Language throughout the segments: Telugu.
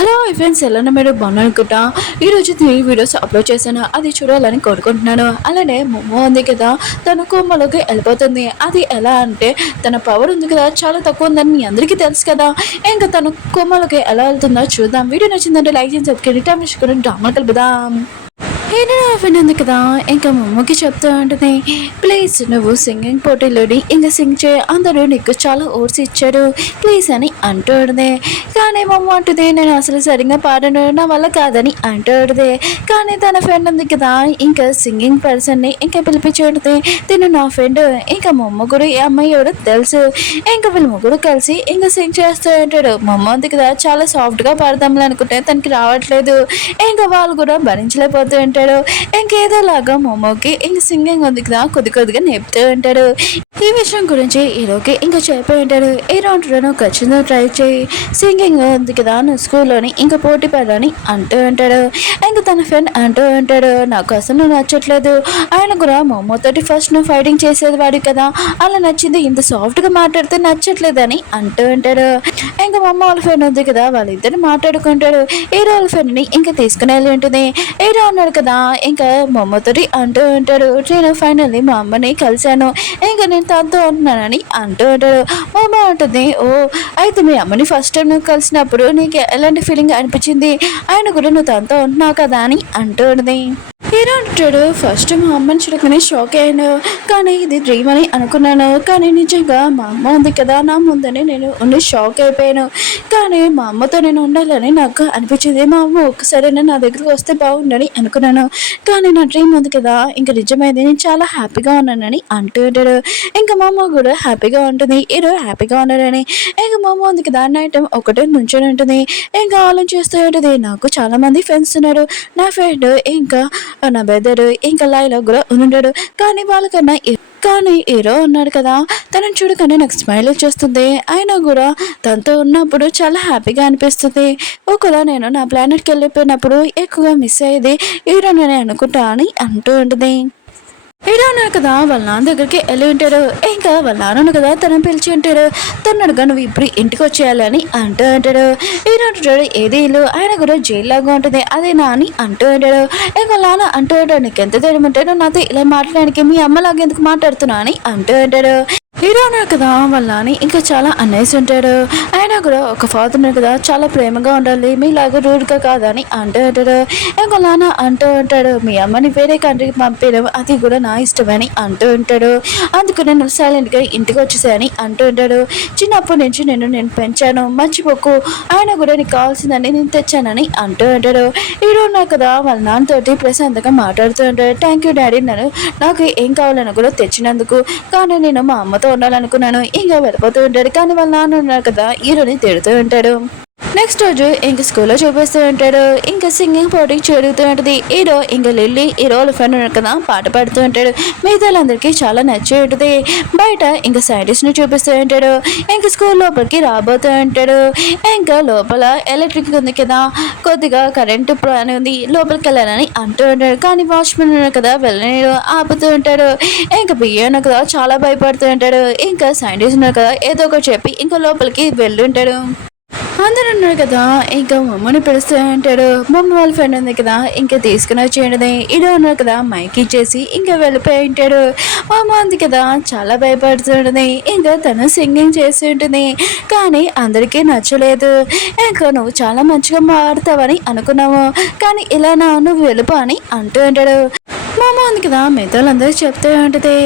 హలో ఫ్రెండ్స్, ఎలా మీరు బాగున్నానుకుంటా. ఈరోజు 3 వీడియోస్ అప్లోడ్ చేశాను. అది చూడాలని కోరుకుంటున్నాను. అలానే మొమ్మ ఉంది కదా, తన కొమ్మలోకి వెళ్ళిపోతుంది. అది ఎలా అంటే తన పవర్ ఉంది కదా, చాలా తక్కువ ఉందని మీ అందరికీ తెలుసు కదా. ఇంకా తన కొమ్మలోకి ఎలా వెళ్తుందో చూద్దాం. వీడియో నచ్చిందంటే లైక్ చేసి సబ్స్క్రైబ్ చేసుకుని డ్రామా కలుపుదాం. నేను వినంది కదా, ఇంకా మమ్మకి చెప్తూ ఉంటుంది, ప్లీజ్ నువ్వు సింగింగ్ పోటీలోని ఇంకా సింగ్ చే, అందరూ నీకు చాలా ఓట్స్ ఇచ్చారు ప్లీజ్ అని అంటూ ఉంటుంది. కానీ మమ్మ అంటుంది, నేను అసలు సరిగ్గా పాడను, నా వల్ల కాదని అంటూ ఉంటుంది. కానీ తన ఫ్రెండ్ ఉంది కదా, ఇంకా సింగింగ్ పర్సన్ని ఇంకా పిలిపించి ఉంటుంది. తిను నా ఫ్రెండ్, ఇంకా మమ్మ కూడా ఈ అమ్మాయి ఎవరో తెలుసు. ఇంకా వీళ్ళు ముగ్గురు కలిసి ఇంకా సింగ్ చేస్తూ ఉంటాడు. మమ్మ ఉంది కదా, చాలా సాఫ్ట్గా పాడదాంలే అనుకుంటే తనకి రావట్లేదు. ఇంకా వాళ్ళు కూడా భరించలేకపోతూ ఉంటాడు. ఇంకేదోలాగా మోమోకి ఇంక సింగింగ్ ఉంది కదా, కొద్ది కొద్దిగా నేర్పుతూ ఉంటాడు. ఈ విషయం గురించి హీరోకి ఇంకా చెప్పి ఉంటాడు. హీరో అంటాడు, ఖచ్చితంగా ట్రై చేయి, సింగింగ్ ఉంది కదా నువ్వు స్కూల్లోని ఇంకా పోటీ పడని అంటూ ఉంటాడు. ఇంకా తన ఫ్రెండ్ అంటూ ఉంటాడు, నాకు అసలు నచ్చట్లేదు. ఆయన కూడా మోమోతోటి ఫస్ట్ నువ్వు ఫైటింగ్ చేసేది వాడు కదా, అలా నచ్చింది, ఇంత సాఫ్ట్గా మాట్లాడితే నచ్చట్లేదని అంటూ ఉంటాడు. ఇంకా మమ్మ వాళ్ళ ఫ్రెండ్ ఉంది కదా, వాళ్ళిద్దరు మాట్లాడుకుంటాడు. హీరో వాళ్ళ ఫ్రెండ్ని ఇంకా తీసుకుని వెళ్ళి ఉంటుంది. హీరో అన్నాడు కదా, ఇంకా మమ్మతోటి అంటూ ఉంటాడు, నేను ఫైనల్లీ మా అమ్మని కలిశాను, ఇంకా నేను తనతో ఉంటున్నానని అంటూ ఉంటాడు. మా అమ్మ అంటుంది, ఓ అయితే మీ అమ్మని ఫస్ట్ టైం నువ్వు కలిసినప్పుడు నీకు ఎలాంటి ఫీలింగ్ అనిపించింది, ఆయన కూడా నువ్వు తనతో ఉంటున్నావు కదా అని అంటూ ఉంటుంది. హీరో అంటాడు, ఫస్ట్ మా అమ్మని చూడగానే షాక్ అయ్యాను, కానీ ఇది డ్రీమ్ అని అనుకున్నాను, కానీ నిజంగా మా అమ్మ ఉంది కదా నా ముందని నేను ఉండి షాక్ అయిపోయాను. కానీ మా అమ్మతో నేను ఉండాలని నాకు అనిపించింది, మా అమ్మ ఒక్కసారి నా దగ్గరకు వస్తే బాగుండని అనుకున్నాను, కానీ నా డ్రీమ్ ఉంది కదా ఇంకా నిజమైంది, నేను చాలా హ్యాపీగా ఉన్నానని అంటూ ఉంటాడు. ఇంకా మా అమ్మ కూడా హ్యాపీగా ఉంటుంది, హీరో హ్యాపీగా ఉన్నాడని. ఇంకా మా అమ్మ ఉంది కదా, నైట్ టైం ఒకటే నుంచొని ఉంటుంది, ఇంకా ఆలోచిస్తూ ఉంటుంది, నాకు చాలా మంది ఫ్రెండ్స్ ఉన్నారు, నా ఫ్రెండ్ ఇంకా నా బెదరు ఇంకా లైలా కూడా ఉన్నాడు, కానీ హీరో ఉన్నాడు కదా, తనని చూడగానే నాకు స్మైల్ వచ్చేస్తుంది, అయినా కూడా తనతో ఉన్నప్పుడు చాలా హ్యాపీగా అనిపిస్తుంది. ఒకవేళ నేను నా ప్లానెట్కి వెళ్ళిపోయినప్పుడు ఎక్కువగా మిస్ అయ్యేది హీరోనే అనుకుంటా అని అంటూ ఉంటుంది. హీరో అన్నాడు కదా, వాళ్ళ నాన్న దగ్గరికి వెళ్ళి ఉంటాడు. ఇంకా వాళ్ళ నాన్న కదా తనని పిలిచి ఉంటాడు. తన్నడుగా నువ్వు ఇప్పుడు ఇంటికి వచ్చేయాలని అంటూ ఉంటాడు. హీరో అంటాడు, ఏది ఇల్లు, ఆయన కూడా జైల్లాగా ఉంటుంది అదే నా అని అంటూ ఉంటాడు. ఇంకా నాన్న అంటూ ఉంటాడు, నీకు ఎంత ధైర్యం ఉంటాడు నాతో ఇలా మాట్లాడడానికి, మీ అమ్మలాగా ఎందుకు మాట్లాడుతున్నా అని అంటూ ఉంటాడు. హీరో అన్నాడు కదా, వాళ్ళ నాని ఇంకా చాలా అన్నేసి ఉంటాడు. ఆయన కూడా ఒక ఫాదర్ కదా, చాలా ప్రేమగా ఉండాలి, మీలాగా రూడ్గా కాదని అంటూ ఉంటాడు. ఇంకా నాన్న అంటూ ఉంటాడు, మీ అమ్మని వేరే కంట్రీకి పంపించడం అది కూడా నా ఇష్టమని అంటూ ఉంటాడు. అందుకు నేను సైలెంట్గా ఇంటికి వచ్చేసాని అంటూ ఉంటాడు. చిన్నప్పటి నుంచి నేను పెంచాను, మర్చిపోకు, ఆయన కూడా నీకు కావాల్సిందని నేను తెచ్చానని అంటూ ఉంటాడు. హీరో ఉన్నాడు కదా, వాళ్ళ నాన్నతోటి ప్రశాంతంగా మాట్లాడుతూ ఉంటాడు. థ్యాంక్ యూ డాడీ, నాకు ఏం కావాలని కూడా తెచ్చినందుకు, కానీ నేను మా అమ్మతో ఉండాలనుకున్నాను, ఇంకా వెళ్ళిపోతూ ఉంటాడు. కానీ వాళ్ళ నాన్న ఉన్నారు కదా, హీరోని తిడుతూ ఉంటాడు. నెక్స్ట్ రోజు ఇంక స్కూల్లో చూపిస్తూ ఉంటాడు. ఇంకా సింగింగ్ పోటీకి జరుగుతూ ఉంటుంది. హీరో ఇంకా లిల్లీ హీరో ఫ్రెండ్ కదా పాట పాడుతూ ఉంటాడు. మిగతాలందరికీ చాలా నచ్చి ఉంటుంది. బయట ఇంకా సైంటిస్ట్ని చూపిస్తూ ఉంటాడు. ఇంకా స్కూల్ లోపలికి రాబోతూ ఉంటాడు. ఇంకా లోపల ఎలక్ట్రిక్ ఉంది కదా, కొద్దిగా కరెంటు ప్లాన్ ఉంది, లోపలికి వెళ్ళాలని అంటూ ఉంటాడు. కానీ వాచ్మెన్ కదా వెళ్ళని ఆపుతూ ఉంటాడు. ఇంకా బియ్యం కదా చాలా భయపడుతూ ఉంటాడు. ఇంకా సైంటిస్ట్ ఉన్నారు కదా, ఏదో ఒకటి చెప్పి ఇంకా లోపలికి వెళ్ళి ఉంటాడు. అందరూ ఉన్నారు కదా, ఇంకా మమ్మని పిలుస్తూ ఉంటాడు. మమ్మ వాళ్ళ ఫ్రెండ్ ఉంది కదా, ఇంకా తీసుకుని వచ్చేయండి. ఇదో ఉన్నారు కదా, మైక్ ఇచ్చేసి ఇంకా వెళ్ళిపోయి ఉంటాడు. మమ్మ ఉంది కదా, చాలా భయపడుతుంటుంది. ఇంకా తను సింగింగ్ చేస్తూ ఉంటుంది. కానీ అందరికీ నచ్చలేదు. ఇంకా నువ్వు చాలా మంచిగా మారుతావని అనుకున్నావు, కానీ ఇలా నువ్వు వెళ్ళిపో అని అంటూ ఉంటాడు. మా అమ్మ ఉంది కదా, మిగతాలందరూ చెప్తూ ఉంటుంది,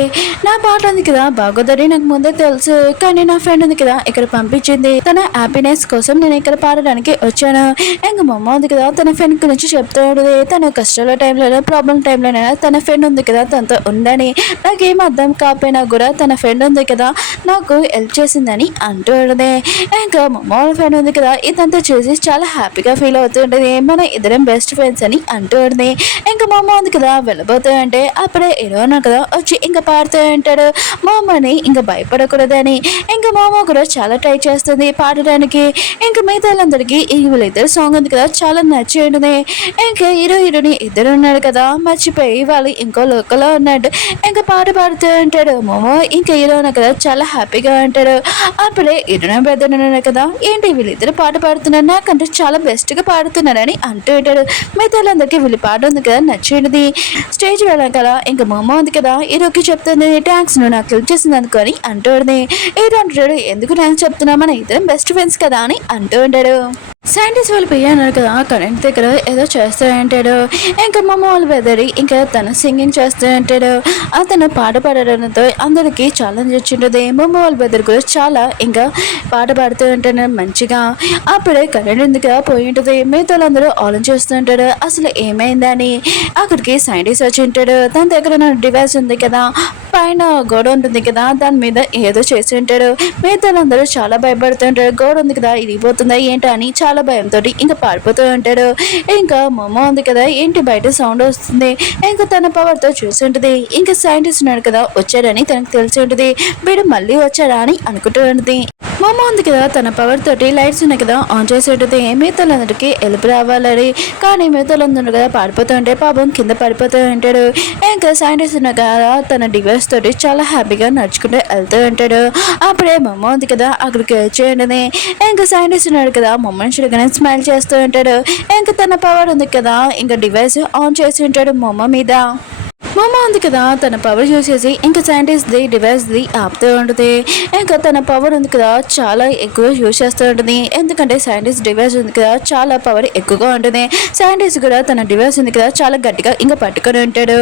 నా పాట ఉంది కదా బాగోదని నాకు ముందే తెలుసు, కానీ నా ఫ్రెండ్ ఉంది కదా ఇక్కడ పంపించింది, తన హ్యాపీనెస్ కోసం నేను ఇక్కడ పాడడానికి వచ్చాను. ఇంకా మా అమ్మ ఉంది కదా, తన ఫ్రెండ్ గురించి చెప్తూ ఉంటుంది, తన కష్టాల టైంలోనే ప్రాబ్లం టైంలోనైనా తన ఫ్రెండ్ ఉంది కదా తనతో ఉందని, నాకేం అర్థం కాకపోయినా కూడా తన ఫ్రెండ్ ఉంది కదా నాకు హెల్ప్ చేసిందని అంటూ ఉంటుంది. ఇంకా మా అమ్మ వాళ్ళ ఫ్రెండ్ ఉంది కదా, ఇదంతా చూసి చాలా హ్యాపీగా ఫీల్ అవుతూ ఉంటుంది, మన ఇద్దరం బెస్ట్ ఫ్రెండ్స్ అని అంటూ ఉంటుంది. ఇంకా మా అమ్మ ఉంది కదా వెళ్ళబో వెళ్ళిపోతూ అంటే అప్పుడే హీరోయిన్ కదా వచ్చి ఇంకా పాడుతూ ఉంటాడు మోమోని ఇంకా భయపడకూడదని. ఇంకా మోమో కూడా చాలా ట్రై చేస్తుంది పాడడానికి. ఇంకా మిగతా వాళ్ళందరికీ వీళ్ళిద్దరు సాంగ్ ఉంది కదా చాలా నచ్చి ఉంటుంది. ఇంకా హీరో హీరోని ఇద్దరు ఉన్నారు కదా మర్చిపోయి వాళ్ళు ఇంకో లోకల్లో ఉన్నాడు. ఇంకా పాట పాడుతూ ఉంటాడు మోమో. ఇంకా హీరోయిన్ కదా చాలా హ్యాపీగా ఉంటాడు. అప్పుడే హీరోయిన్ బ్రదర్ ఉన్నారు కదా ఏంటి వీళ్ళిద్దరు పాట పాడుతున్నారు నాకంటే చాలా బెస్ట్గా పాడుతున్నారని అంటూ ఉంటాడు. మిగతా వాళ్ళందరికీ వీళ్ళు పాట ఉంది కదా నచ్చింది. స్టేజ్ వెళ్ళాం కదా ఇంకా మోమో ఉంది కదా హీరోకి చెప్తుంది థ్యాంక్స్ నువ్వు నాకు హెల్ప్ చేసింది అనుకొని అంటూ ఉంటుంది. హీరో అంటాడు ఎందుకు థ్యాంక్స్ చెప్తున్నా మన ఇద్దరం బెస్ట్ ఫ్రెండ్స్ కదా అని అంటూ ఉంటాడు. సైంటిస్ట్ వాళ్ళు పియ్య అన్నారు కదా కరెంట్ దగ్గర ఏదో చేస్తూ ఉంటాడు. ఇంకా మమ్మ వాళ్ళు బెదరి ఇంకా తను సింగింగ్ చేస్తూ ఉంటాడు. అతను పాట పాడడంతో అందరికీ ఛాలెంజ్ వచ్చింటుంది. మమ్మ వాళ్ళ బెదర్ కూడా చాలా ఇంకా పాట పాడుతూ ఉంటాడు మంచిగా. అప్పుడే కరెంట్ ఎందుకు పోయి ఉంటుంది. మిగతా వాళ్ళందరూ ఆలోచిస్తూ ఉంటాడు అసలు ఏమైందని. అక్కడికి సైంటిస్ట్ వచ్చి ఉంటాడు. తన దగ్గర డివైస్ ఉంది కదా పైన గోడ ఉంటుంది కదా దాని మీద ఏదో చేసి ఉంటాడు. మిగతా వాళ్ళందరూ చాలా భయపడుతుంటాడు. గోడ ఉంది కదా ఇరిగిపోతుందా ఏంటో అని చాలా భయంతో ఇంకా పారిపోతూ ఉంటాడు. ఇంకా మమ్మ ఉంది కదా ఏంటి బయట సౌండ్ వస్తుంది. ఇంకా తన పవర్తో చూసి ఉంటుంది. ఇంకా సైంటిస్ట్ ఉన్నాడు కదా వచ్చాడని తనకు తెలిసి ఉంటుంది. వీడు మళ్ళీ వచ్చాడా అని అనుకుంటూ ఉంటుంది. మమ్మ ఉంది కదా తన పవర్ తోటి లైట్స్ ఉన్నాయి కదా ఆన్ చేసి ఉంటుంది. మిగతాలందరికీ ఎలుపు రావాలని. కానీ మిగతాలందరూ కదా పారిపోతూ ఉంటే పాపం కింద పడిపోతూ ఉంటాడు. ఇంకా సైంటిస్ట్ ఉన్న కదా తన డివైస్ తోటి చాలా హ్యాపీగా నడుచుకుంటూ వెళ్తూ ఉంటాడు. అప్పుడే మమ్మ ఉంది కదా అక్కడికి వచ్చేయండి. ఇంకా సైంటిస్ట్ ఉన్నాడు కదా మమ్మల్ని చూడగానే స్మైల్ చేస్తూ ఉంటాడు. ఇంకా తన పవర్ ఉంది కదా ఇంకా డివైస్ ఆన్ చేసి ఉంటాడు మమ్మ మీద. మమ్మ ఉంది కదా తన పవర్ యూజ్ చేసి ఇంకా సైంటిస్ట్ది డివైస్ది ఆపుతూ ఉంటుంది. ఇంకా తన పవర్ ఉంది కదా చాలా ఎక్కువ యూజ్ చేస్తూ ఉంటుంది. ఎందుకంటే సైంటిస్ట్ డివైస్ ఉంది కదా చాలా పవర్ ఎక్కువగా ఉంటుంది. సైంటిస్ట్ కూడా తన డివైస్ ఉంది కదా చాలా గట్టిగా ఇంకా పట్టుకొని ఉంటాడు.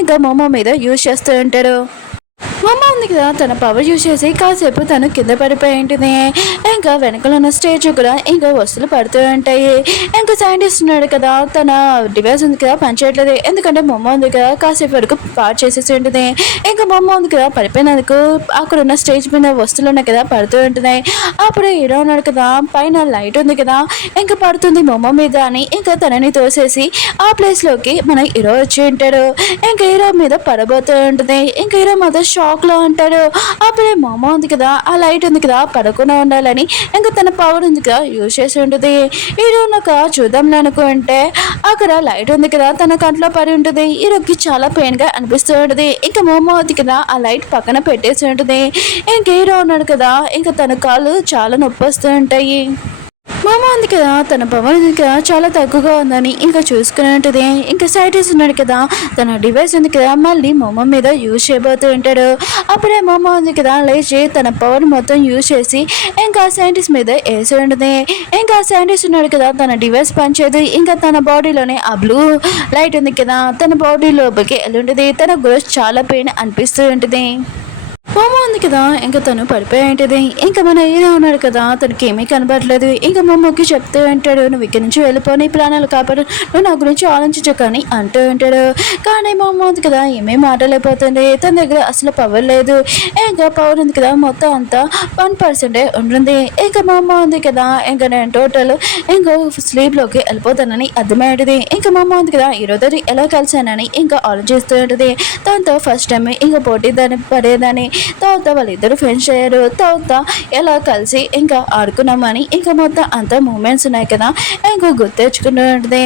ఇంకా మమ్మ మీద యూజ్ చేస్తూ ఉంటాడు. మమ్మ ఉంది కదా తన పవర్ యూజ్ చేసి కాసేపు తను కింద పడిపోయి ఉంటుంది. ఇంకా వెనకాల ఉన్న స్టేజ్ కూడా ఇంకా వస్తువులు పడుతూ ఉంటాయి. ఇంకా సైంటిస్ట్ ఉన్నాడు కదా తన డివైస్ ఉంది కదా పనిచేయట్లేదు. ఎందుకంటే మమ్మ ఉంది కదా కాసేపు వరకు పాడు చేసేసి ఉంటుంది. ఇంకా మమ్మ ఉంది కదా పడిపోయినందుకు అక్కడ ఉన్న స్టేజ్ మీద వస్తువులు ఉన్నాయి కదా పడుతూ ఉంటున్నాయి. అప్పుడు హీరో ఉన్నాడు కదా పైన లైట్ ఉంది కదా ఇంకా పడుతుంది మమ్మ మీద అని ఇంకా తనని తోసేసి ఆ ప్లేస్లోకి మన హీరో వచ్చి ఉంటాడు. ఇంకా హీరో మీద పడబోతూ ఉంటుంది. ఇంకా హీరో మాత్రం షాక్ లో ఉంటాడు. అప్పుడే మమ్మ ఉంది కదా ఆ లైట్ ఉంది కదా పడకుండా ఉండాలని ఇంకా తన పవర్ ఉంది కదా యూజ్ చేసి ఉంటుంది. హీరోనక చూద్దాం అనుకుంటే అక్కడ లైట్ ఉంది కదా తన కంట్లో పడి ఉంటుంది. హీరోకి చాలా పెయిన్ గా అనిపిస్తూ ఉంటుంది. ఇంకా మమ్మ ఉంది కదా ఆ లైట్ పక్కన పెట్టేసి ఉంటుంది. ఇంకా హీరో ఉన్నాడు కదా ఇంకా తన కాళ్ళు చాలా నొప్పి వస్తూ ఉంటాయి. మామ ఉంది కదా తన పవర్ ఉంది కదా చాలా తక్కువగా ఉందని ఇంకా చూసుకుని ఉంటుంది. ఇంకా సైంటిస్ట్ ఉన్నాడు కదా తన డివైస్ ఉంది కదా మళ్ళీ మొమ్మ మీద యూజ్ చేయబోతూ ఉంటాడు. అప్పుడే మొమ్మ ఉంది కదా లేచి తన పవర్ మొత్తం యూజ్ చేసి ఇంకా సైంటిస్ట్ మీద వేసి ఉంటుంది. ఇంకా సైంటిస్ట్ ఉన్నాడు కదా తన డివైస్ పనిచేయదు. ఇంకా తన బాడీలోనే ఆ బ్లూ లైట్ ఉంది కదా తన బాడీ లోపలికి వెళ్ళి ఉంటుంది. తన గ్రోత్ చాలా పెయిన్ అనిపిస్తూ ఉంటుంది. మమ్మ ఉంది కదా ఇంకా తను పడిపోయి ఉంటుంది. ఇంకా మన హీరో ఉన్నాడు కదా తనకి ఏమీ కనబడలేదు. ఇంకా మమ్మకి చెప్తూ ఉంటాడు నువ్వు ఇక్కడి నుంచి వెళ్ళిపోయి ప్రాణాలు కాపాడు నువ్వు నా గురించి ఆలోచించకని అంటూ ఉంటాడు. కానీ మమ్మ ఉంది కదా ఏమీ మాటలైపోతుంది. తన దగ్గర అసలు పవర్ లేదు. ఇంకా పవర్ ఉంది కదా మొత్తం అంతా 1% ఉంటుంది. ఇంకా మమ్మ ఉంది కదా ఇంకా నేను టోటల్ ఇంకా స్లీప్లోకి వెళ్ళిపోతానని అర్థమయ్యేది. ఇంకా మమ్మ ఉంది కదా ఈరోజు ఎలా కలిసానని ఇంకా ఆలోచిస్తూ ఉంటుంది. దాంతో ఫస్ట్ టైం ఇంకా పోటీ దాన్ని పడేదని తర్వాత వాళ్ళిద్దరు ఫ్రెండ్స్ అయ్యారు. తర్వాత ఎలా కలిసి ఇంకా ఆడుకున్నామని ఇంకా మొత్తం అంతా మూమెంట్స్ ఉన్నాయి కదా ఇంకా గుర్తు తెచ్చుకుంటుంది.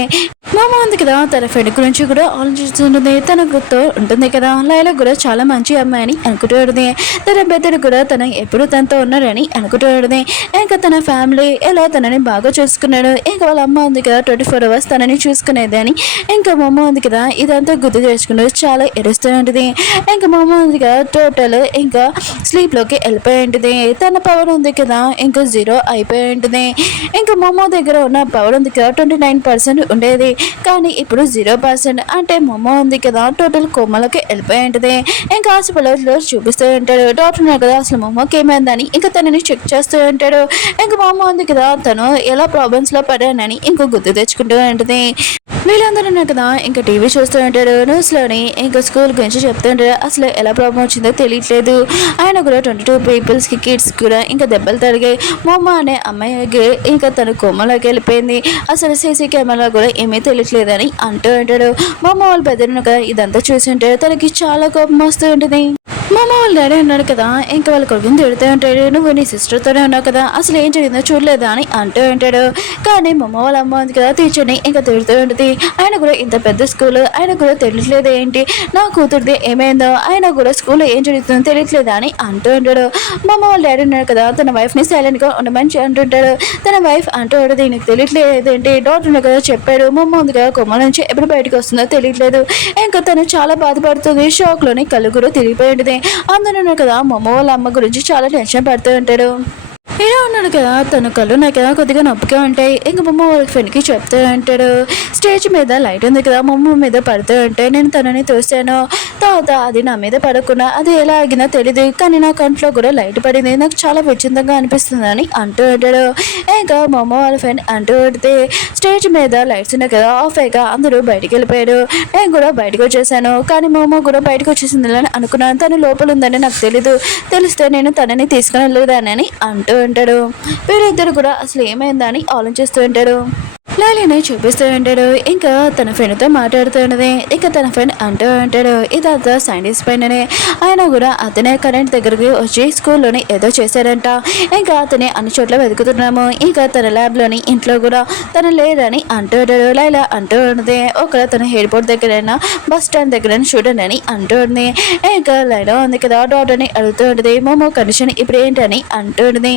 మామ ఉంది కదా తన ఫ్రెండ్ గురించి కూడా ఆలోచిస్తుంటుంది. తన గుర్తు ఉంటుంది కదా లైలా కూడా చాలా మంచి అమ్మాయి అని అనుకుంటుంది. తన బెద్దడు కూడా తన ఎప్పుడు తనతో ఉన్నారని అనుకుంటుంది. ఇంకా తన ఫ్యామిలీ ఎలా తనని బాగా చూసుకున్నాడు. ఇంకా వాళ్ళ అమ్మ ఉంది కదా 24 hours తనని చూసుకునేదని ఇంకా మమ్మ ఉంది కదా ఇదంతా గుర్తు తెచ్చుకుంటూ చాలా ఎరుస్తూ ఉంటుంది. ఇంకా మమ్మ ఉంది కదా టోటల్ ఇంకా స్లీప్లోకి వెళ్ళిపోయి ఉంటుంది. తన పవర్ ఉంది కదా ఇంకా 0 అయిపోయి ఉంటుంది. ఇంకా మమ్మ దగ్గర ఉన్న పవర్ ఉంది కదా 29% ఉండేది. కానీ ఇప్పుడు 0%. అంటే మమ్మ ఉంది కదా టోటల్ కోమలోకి వెళ్ళిపోయి ఉంటుంది. ఇంకా హాస్పిటల్లో చూపిస్తూ ఉంటాడు. డాక్టర్ ఉన్నారు కదా అసలు మమ్మకి ఏమైందని ఇంకా తనని చెక్ చేస్తూ ఉంటాడు. ఇంకా మమ్మ ఉంది కదా తను ఎలా ప్రాబ్లమ్స్లో పడానని ఇంకో గుర్తు తెచ్చుకుంటూ ఉంటుంది. వీళ్ళందరూ ఉన్నారు కదా ఇంకా టీవీ చూస్తూ ఉంటారు. న్యూస్లోని ఇంకా స్కూల్ గురించి చెప్తూ ఉంటారు. అసలు ఎలా ప్రాబ్లం వచ్చిందో తెలియట్లేదు. ఆయన కూడా 22 పీపుల్స్కి కిడ్స్ కూడా ఇంకా దెబ్బలు తగిలాయి. మొమ్మ అనే అమ్మాయికి ఇంకా తన కొమ్మలోకి వెళ్ళిపోయింది. అసలు సీసీ కెమెరా కూడా ఏమీ తెలియట్లేదని అంటూ ఉంటాడు. మొమ్మ వాళ్ళు పెద్దలు కదా ఇదంతా చూసి ఉంటారు. తనకి చాలా కోపం వస్తూ ఉంటుంది. మామ వాళ్ళ డాడీ అన్నాడు కదా ఇంకా వాళ్ళ కొడుకుని తిడుతూ ఉంటాడు. నువ్వు నీ సిస్టర్తోనే ఉన్నావు కదా అసలు ఏం జరిగిందో చూడలేదా అని అంటూ ఉంటాడు. కానీ మమ్మ వాళ్ళ అమ్మ ఉంది కదా టీచర్ని ఇంకా తిడుతూ ఉంటుంది. ఆయన కూడా ఇంత పెద్ద స్కూల్ ఆయన కూడా తెలియట్లేదు ఏంటి నా కూతురిది ఏమైందో ఆయన కూడా స్కూల్లో ఏం జరుగుతుందో తెలియట్లేదా అని అంటూ ఉంటాడు. మమ్మ వాళ్ళ డాడీ ఉన్నాడు కదా తన వైఫ్ని సైలెంట్గా ఉండమని అంటుంటాడు. తన వైఫ్ అంటూ ఉంటుంది నీకు తెలియట్లేదు ఏంటి డాక్టర్ ఉంది కదా చెప్పాడు మమ్మ ఉంది కదా కొమ్మ నుంచి ఎప్పుడు బయటకు వస్తుందో తెలియట్లేదు. ఇంకా తను చాలా బాధపడుతుంది. షాక్లోని కళ్ళు కూడా తిరిగిపోయి ఉంటుంది. అందరూ కదా మొమ్మ వాళ్ళ అమ్మ గురించి చాలా టెన్షన్ పడుతూ ఉంటాడు. ఇలా ఉన్నాడు కదా తన కళ్ళు నాకు కదా కొద్దిగా నొప్పిగా ఉంటాయి. ఇంక మమ్మ వాళ్ళ ఫ్రెండ్కి చెప్తూ ఉంటాడు. స్టేజ్ మీద లైట్ ఉంది కదా మమ్మ మీద పడుతూ ఉంటే నేను తనని తోసాను. తర్వాత అది నా మీద పడకుండా అది ఎలా ఆగిందో తెలీదు కానీ నా కంట్లో కూడా లైట్ పడింది నాకు చాలా విచిత్రంగా అనిపిస్తుంది అని అంటూ ఉంటాడు. ఇంకా మమ్మ వాళ్ళ ఫ్రెండ్ అంటూ ఉంటే స్టేజ్ మీద లైట్స్ ఉన్నాయి కదా ఆఫ్ అయ్యాక అందరూ బయటికి వెళ్ళిపోయారు. నేను కూడా బయటకు వచ్చేసాను కానీ మమ్మ కూడా బయటకు వచ్చేసింది అని అనుకున్నాను. తను లోపల ఉందని నాకు తెలీదు తెలిస్తే నేను తనని తీసుకుని వెళ్ళేదానని అంటూ ఉంటాడు. వీరిద్దరు కూడా అసలు ఏమైందని ఆలోచిస్తూ ఉంటాడు. లైలీని చూపిస్తూ ఉంటాడు. ఇంకా తన ఫ్రెండ్తో మాట్లాడుతూ ఉన్నది. ఇంకా తన ఫ్రెండ్ అంటూ ఉంటాడు ఇదంతా సైంటిస్ట్ పైననే ఆయన కూడా అతనే కరెంట్ దగ్గరికి వచ్చి స్కూల్లోని ఏదో చేశారంట. ఇంకా అతనే అన్ని చోట్ల వెతుకుతున్నాము. ఇంకా తన ల్యాబ్లోని ఇంట్లో కూడా తను లేదని అంటూ ఉంటాడు. లైలా అంటూ ఉన్నది ఒక తన ఎయిర్పోర్ట్ దగ్గరైనా బస్ స్టాండ్ దగ్గర చూడండి అని అంటూ ఉంది. ఇంకా లైలా ఉంది కదా డాక్టర్ని అడుగుతూ ఉంటుంది మమ్మో కండిషన్ ఇప్పుడు ఏంటని అంటూ ఉంటుంది.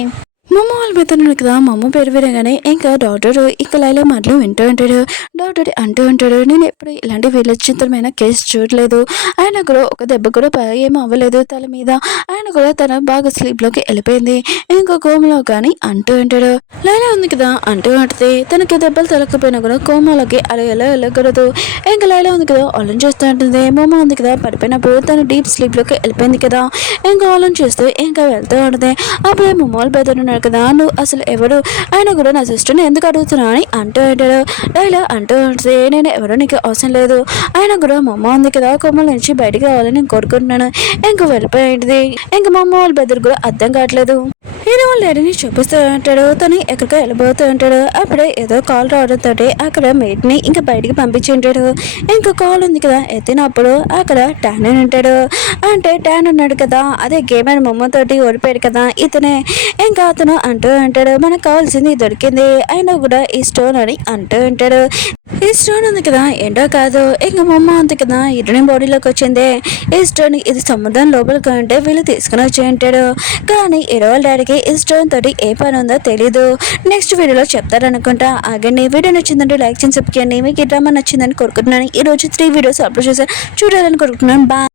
మమ్మ వాళ్ళ పెద్దను కదా మమ్మ పేరు వినగానే ఇంకా డాక్టర్ ఇక లైలా మాటలు వింటూ ఉంటాడు. డాక్టర్ అంటూ ఉంటాడు నేను ఎప్పుడు ఇలాంటి విలక్షితమైన కేసు చూడలేదు. ఆయన కూడా ఒక దెబ్బ కూడా ఏం అవ్వలేదు తల మీద. ఆయన కూడా తన బాగా స్లీప్లోకి వెళ్ళిపోయింది ఇంకా కోమలో కానీ అంటూ ఉంటాడు. లైలా ఉంది కదా అంటూ అంటే తనకి దెబ్బలు తలకపోయినా కూడా కోమలోకి అలా ఎలా వెళ్ళకూడదు. ఇంకా లైలా ఉంది కదా ఆలోచన చేస్తూ ఉంటుంది. మమ్మ ఉంది కదా పడిపోయినప్పుడు తను డీప్ స్లీప్లోకి వెళ్ళిపోయింది కదా ఇంకా ఆలోచన చేస్తూ ఇంకా వెళ్తూ ఉంటుంది. అప్పుడే మమ్మ వాళ్ళ పెద్దను కదా నువ్వు అసలు ఎవరు ఆయన కూడా నా సిస్టర్ని ఎందుకు అడుగుతున్నా అని అంటూ ఉంటాడు. లైలా అంటూ ఉంటే నేను ఎవరో నీకు అవసరం లేదు ఆయన కూడా మమ్మ ఉంది కదా కొమ్మల నుంచి బయటకు రావాలని నేను కోరుకుంటున్నాను ఇంక వెళ్ళిపోయింది. ఇంక మమ్మ వాళ్ళ బెదరు కూడా అర్థం కావట్లేదు. హీరో వాళ్ళ డాడీని చూపిస్తూ ఉంటాడు. తను ఎక్కడికో వెళ్ళిపోతూ ఉంటాడు. అప్పుడే ఏదో కాల్ రావడంతో అక్కడ మేడ్ని ఇంకా బయటికి పంపించి ఉంటాడు. ఇంకా కాల్ ఉంది కదా ఎత్తినప్పుడు అక్కడ టాన్ అని ఉంటాడు. అంటే టాన్ ఉన్నాడు కదా అదే గేమ్ అని మమ్మతోటి ఓడిపోయాడు కదా ఇతనే. ఇంకా అతను అంటూ ఉంటాడు మనకు కావాల్సింది దొరికింది అయినా కూడా ఈ స్టోన్ అని అంటూ ఉంటాడు. ఈ స్టోన్ ఉంది కదా ఏంటో కాదు ఇంకా మమ్మ ఉంది కదా ఇరుని బాడీలోకి వచ్చింది ఈ స్టోన్ ఇది సముద్రం లోపలికి అంటే వీళ్ళు తీసుకుని వచ్చి ఉంటాడు. కానీ ఇరవై డాడీకి ఈ స్టోన్ తోటి ఏ పని ఉందో తెలీదు. నెక్స్ట్ వీడియోలో చెప్తారనుకుంటా. ఆగండి వీడియో నచ్చిందంటే లైక్ చేసి సబ్స్క్రైబ్ చేయండి. మీకు ఈ డ్రామా నచ్చిందని కోరుకుంటున్నాను. ఈ రోజు 3 వీడియోస్ అప్లోడ్ చేశాను చూడాలని కోరుకుంటున్నాను. బాయ్.